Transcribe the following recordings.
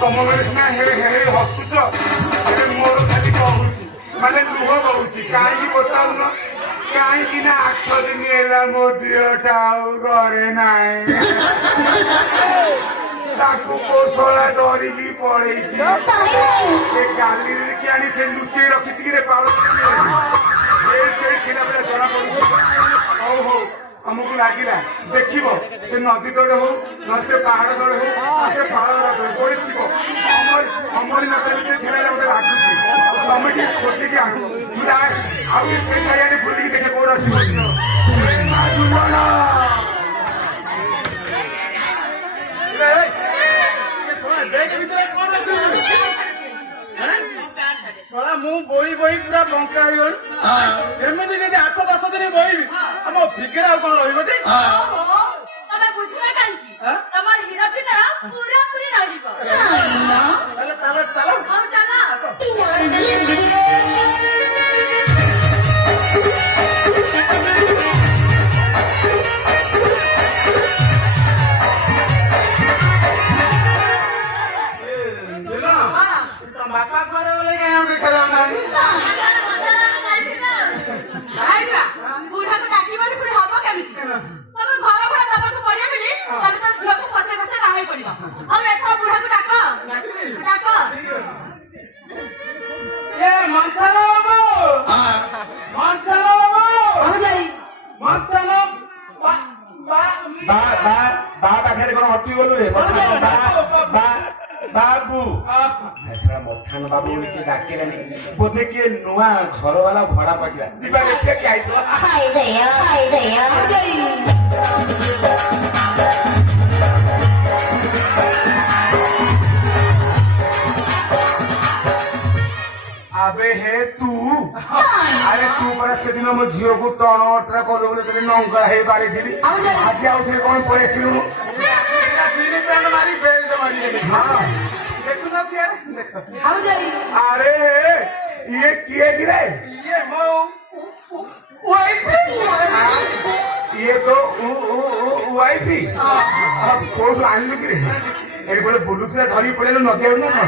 ତମ ବେଳେ ସିନା ହେ ହେ ହସୁଛ, ମୋର ଖାଲି କହୁଛି ମାନେ ଲୁହ ବହୁଛି। କାହିଁକି ପଚାରୁନ? କାହିଁକି ନା 8 ଦିନ ହେଲା ମୋ ଝିଅଟା ଆଉ ଘରେ ନାହିଁ। ତାକୁ କୋଶଳା ଧରିକି ପଳେଇଛି। ଗାଲିରେ କି ଆଣି ସେ ଲୁଚେଇ ରଖିଛି କି ରେ ପାଳ ସେଇ ଥିଲା ବେଳେ ଜଣା ପଡୁଛି। ହଉ ହଉ ଆମକୁ ଲାଗିଲା ଦେଖିବ ସେ ନଦୀ ତଳେ ହଉ ନ ସେ ପାହାଡ ତଳେ ହଉ ସେ ପାଳ କୋଉଠି ଥିବ ଅମରି ନଦୀ ଭିତରେ ଥିଲା ଗୋଟେ ଲାଗୁଛି। ତମେ ଟିକେ ଖୋଜିକି ଆଣିବ ଆଉ ସେ ଚାରିଆଡେ ବୁଲିକି ଦେଖେ କୋଉଠି ଅଛି। ମୁଁ ବହି ବହି ପୁରା ବଙ୍କା ହେଇଗଲି। ଏମିତି ଯଦି 8-10 ଦିନ ବହିବି ଆମ ଫିଗର ଆଉ କଣ ରହିବ? ତମେ ବୁଝିଲା କାହିଁକି? ତମର ହିରୋ ଫିଗର ପୁରା ପୁରି ରହିବ। ତାହେଲେ ଚାଲ ହଉ ଚାଲ। ବାପା ଘରେ ଗଲେ କାହିଁ ଆଉ ଦେଖାଯାଉନାହାନ୍ତି? ବୁଢାକୁ ଡାକିବାନି ପୁଣି ହବ କେମିତି? ତମେ ଘର ଭଡ଼ା ଦବାକୁ ପଡିବ ବୋଲି ତମେ ତ ଝିଅକୁ ଫସେଇ ଫସେଇ ବାହା ହେଇ ପଡିବ। ଆଉ ଏଥର ବୁଢାକୁ ଡାକ ଡାକ। ମନ୍ଥନ ବାବୁ, ମନ୍ଥନ ବାବୁ, ମନ୍ଥନ ବା ପାଖରେ କଣ ଅଟି ଗଲୁ ରେ? ବାବୁ ମଥାନ ବାବୁ କିଛି ଡାକିଲାନି ବୋଧେ କିଏ ନୂଆ ଘର ବାଲା ଭଡା ପଡିଲା। ଯିବା ଦେଖିବା କିଏ ଆଇଥିବ। আবে হে তু আরে তু পরা সেদিন ମୋ ଝିଅକୁ ଟଣ ଅଟରା କଲୁ ବୋଲି ତୋତେ ନଙ୍ଗା ହେଇ ବାଡିଥିଲି। ଆଜି ଆଉ ଥରେ କଣ ପଳେଇ ଆସିଲୁ? ଦେଖୁନ ସିଆଡେ ଦେଖ। ଆରେ ଇଏ କିଏ କିରେ? ଇଏ ମୋ ୱାଇଫ। ଇଏ ତ ୱାଇଫି। କୋଉଠୁ ଆଣିଲୁ କିରେ? ଏଠି ଗୋଟେ ବୁଲୁଥିଲା ଧରି ପଳେଇଲୁ ନଦୀ ଆଡୁ ନା କଣ?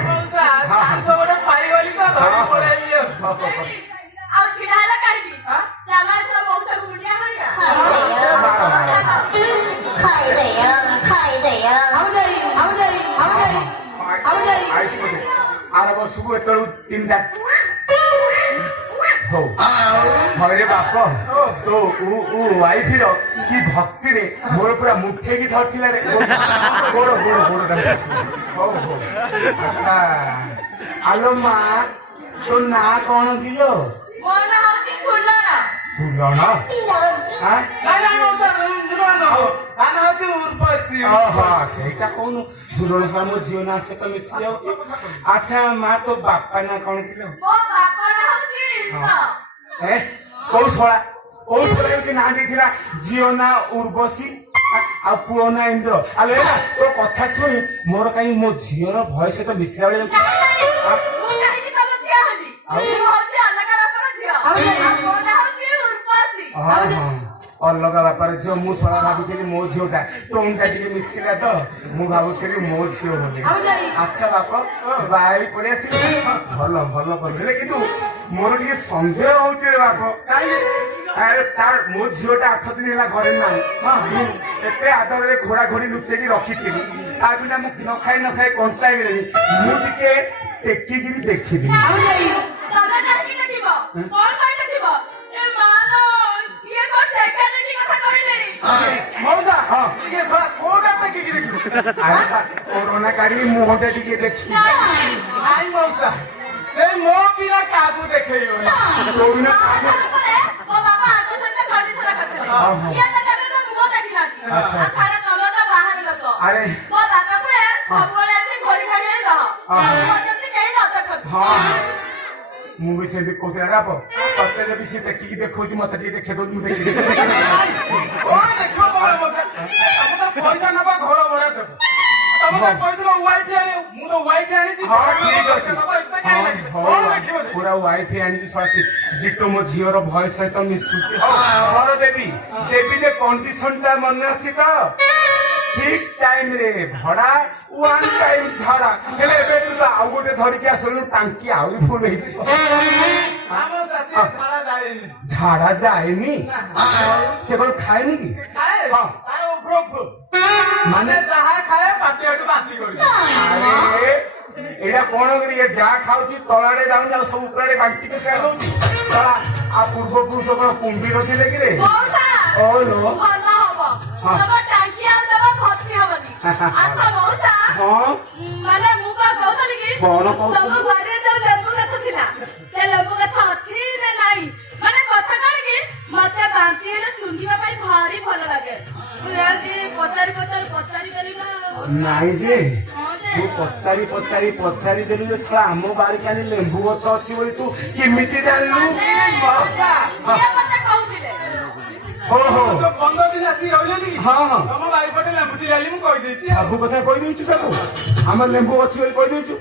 ଗୋଟେ ପାଇଗଲି ତ ଧରି ପଳେଇଲି। ଆଉ ଛିଡା ହେଲା କାହିଁକି? ଚାଲ ଏଥର ମଉସାକୁ ମୁଣ୍ଡିଆ ମାରିବା। ଆର ବର୍ଷକୁ ଏତେବେଳୁ 3ଟା ହଉ ହଇରେ ବାପ ତୋ ୱାଇଫିର କି ଭକ୍ତିରେ ମୋର ପୁରା ମୁଠେଇକି ଧରିଥିଲା ରେ। ଗୋଡ ଗୋଡ ଗୋଡ ହଉ ହଉ ଆଚ୍ଛା। ଆଲୋ ମା ତୋ ନାଁ କଣ କିଲୋ? ମୋ ନାଁ ହଉଛି ଝୁଲଣ। ଝୁଲଣ? ସେଇଟା କହୁନୁ ଝୁଲଣ ସାରା ମୋ ଝିଅ ନାଁ ସହିତ ମିଶି ଯାଉଛି। ଆଚ୍ଛା ମା ତୋ ବାପା ନାଁ କଣ କିଲୋ? ମୋ ବାପା ନାଁ ହଉଛି କୌଶଳା ଏମିତି ନାଁ ଦେଇଥିଲା। ଝିଅ ନାଁ ଉର୍ବଶୀ ଆଉ ପୁଅ ନାଁ ଇନ୍ଦ୍ର। ଆଲୋ ତୋ କଥା ଶୁଣି ମୋର କାହିଁ ମୋ ଝିଅର ଭୟ ସହିତ ମିଶିଲା ବେଳେ ମୁଁ କାହିଁକି ତମ ଝିଅ ହେବି? ମୁଁ ହଉଛି ଅଲଗା ବାପାର ଝିଅ। ମୋ ନାଁ ହଉଛି ଉର୍ବଶୀ। ଅଲଗା ବାପାର ଝିଅ। ମୁଁ ଶଳା ଭାବୁଥିଲି ମୋ ଝିଅଟା ଟୋନଟା ଟିକେ ମିଶିଲା ତ ମୁଁ ଭାବୁଥିଲି ମୋ ଝିଅ ବୋଲି। ଆଚ୍ଛା ବାପ ବାହାରି ପଳେଇ ଆସିଲେ ଭଲ ଭଲ କରିଥିଲେ କିନ୍ତୁ ମୋର ଟିକେ ସନ୍ଦେହ ହଉଛି ରେ ବାପ। ଆରେ ମୋ ଝିଅଟା 8 ଦିନ ହେଲା ଘରେ ନାହିଁ। ଏତେ ଆଦରରେ ଘୋଡା ଘୋଡି ଲୁଚେଇକି ରଖିଥିଲି। ତା ବିନା ମୁଁ ନ ଖାଇ କଣ୍ଟା ହେଇଗଲିଣି। ମୁଁ ଟିକେ ଟେକିକିରି ଦେଖିବି। ତମେ କାହିଁକି ଦେଖିବ? କଣ ପାଇଁ ଦେଖିବ? ଏ ମା ଲୋ ଇଏ କଣ ଟେକା ଟେକି କଥା କହିଲେଣି? ମଉସା ଟିକେ କୋଉଟା ଟେକିକି ଦେଖିବୁ? କୋରୋନା କାଢି ମୁହଁଟା ଟିକେ ଦେଖି। ନାଇଁ ମଉସା ସେ ମୋ ବିନା କାହାକୁ ଦେଖେଇବନି। ମୋ ବାପା ଆଗ ସହିତ ଘନିଷ୍ଠ କରିଥିଲେ। ଇଏ ତ କେବେ ମୋ ମୁହଁ ଦେଖିନାହାନ୍ତି। ଛାଡ ତମେ ତ ବାହାର ଲୋକ। ମୋ ବାପାକୁ ସବୁବେଳେ ଏମିତି ଘୋରି ଘାଡ଼ି ହେଇ ରହ। ଯେମିତି କେହି ନ ଦେଖନ୍ତୁ। ମୁଁ ବି ସେମିତି କହୁଥିଲି ବାପ ତତେ ଯଦି ସେ ଟେକିକି ଦେଖଉଛି ମତେ ଟିକେ ଦେଖେଇ ଦଉଛି। ମୁଁ ଦେଖିବି ପଇସା ନବା ଘର ଭଳିଆ ଦେବ। ତମେ କହିଥିଲ ୱାଇଫି ଆଣିବ। ମୁଁ ତ ୱାଇଫି ଆଣିଛି। ପୁରା ୱାଇଫି ଆଣିକି ଜିଟୁ ମୋ ଝିଅର ଭୟ ସହିତ ମିଶୁଛି। ଘର ଦେବି ଯେ କଣ୍ଡିସନଟା ମନେ ଅଛି ତ? ଠିକ ଟାଇମରେ ଭଡା 1 ଟାଇମ ଛଡା ହେଲେ ଆଉ ଗୋଟେ ଧରିକି ଆସିଲୁ ଟାଙ୍କି ଆହୁରି ଫୁଲ ହେଇଯିବ। ଆମ ଶାଶୀ ଝାଡା ଯାଏନି। ଝାଡା ଯାଏନି ସେ କଣ ଖାଏନି କି? ଖାଏ ହଁ। ତାର ଉଗ୍ର ମାନେ ଯାହା ଖାଏ ପାଟି ଆଡୁ ବାନ୍ତି କରି। ଆରେ ଏଇଟା କଣ କରି ଯାହା ଖାଉଛି ତଳାରେ ଯାଉନି ଆଉ ସବୁ ଉପରେ ବାନ୍ତି କରି ଖାଇଦଉଛି। ଆଉ ପୂର୍ବ ପୁରୁଷ କଣ କୁମ୍ଭୀର ଥିଲେ କି ରେ? ମଉସା ଓଲୋ ଭଲ ହବ ତମ ଟାଙ୍କି ଆଉ ତମ ଭର୍ତ୍ତି ହବନି। ଆଚ୍ଛା ମଉସା ହଁ ମାନେ ମୁଁ କଣ କହୁଥିଲି କି କଣ କହୁଥିଲୁ? ତମ ବାଡିରେ ଯୋଉ ଲେମ୍ବୁ ଗଛ ଥିଲା ସେ ଲେମ୍ବୁ ଗଛ ଅଛି ନା ନାଇଁ? ମାନେ କଥା କଣ କି ମତେ ବାନ୍ତି ହେଲେ ଶୁଙ୍ଘିବା ପାଇଁ ଭାରି ଭଲ ଲାଗେ। ତୁ ଏମିତି ପଚାରି ପାରିବୁ ନା? ନାଇଁ ଯେ ହଁ ଯେ ତୁ ପଚାରି ଦେଲୁ ଯେ ଶଳା ଆମ ବାରି କାଲି ଲେମ୍ବୁ ଗଛ ଅଛି ବୋଲି ତୁ କେମିତି ଜାଣିଲୁ? ମଉସା କିଏ ମତେ କହୁଥିଲେ? ଓହୋ ଯୋଉ 15 ଦିନ ଆସିକି ରହିଲେନି କି? ହଁ ହଁ ତମ ବାରିପଟେ ଲେମ୍ବୁ ଥିଲା ବୋଲି ମୁଁ କହିଦେଇଛି। ସବୁ କଥା କହିଦେଇଛୁ ତାକୁ ଆମର ଲେମ୍ବୁ ଅଛି ବୋଲି କହିଦେଇଛୁ।